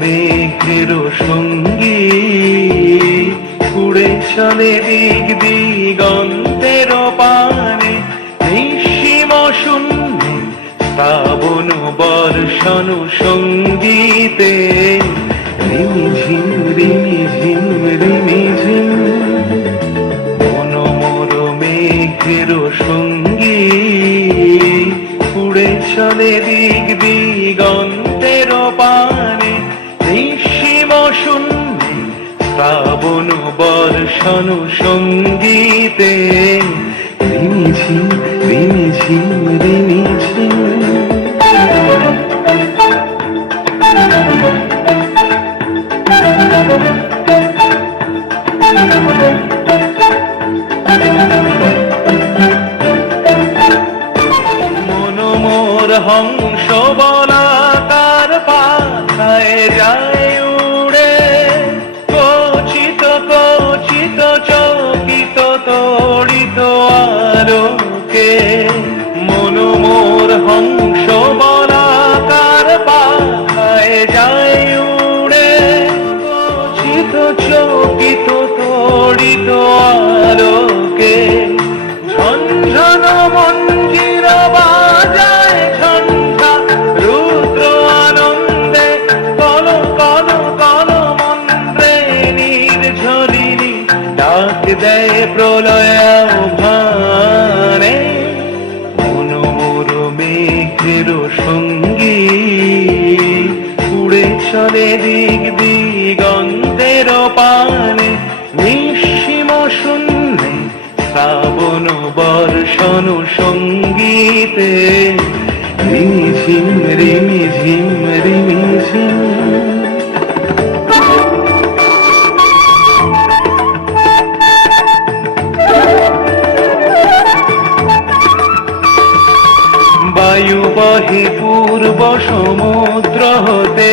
মেঘের সঙ্গী। উড়ে চলে দিক দিগন্তের পানে নিঃসীম শূন্যে শ্রাবণ বর্ষণ সঙ্গীতে। মনোমর মেঘের সঙ্গী। উড়ে চলে দিক বর্ষণ সঙ্গীতে রিমিঝিম রিমিঝিম রিমিঝিম তড়িত আলোকে ঝনঝন মঞ্জির বাজায় ঝঞ্ঝা রুদ্র কল ডাক সঙ্গী উড়ে চলে দিক দিগন্তের পানে নিঃসীম শূন্যে শ্রাবণ বর্ষণ সঙ্গীতে। রিমিঝিম রিমিঝিম রিমিঝিম বায়ু বহে পূর্ব সমুদ্র হতে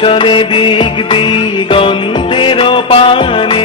শোনে দিগ দিগন্তের পানে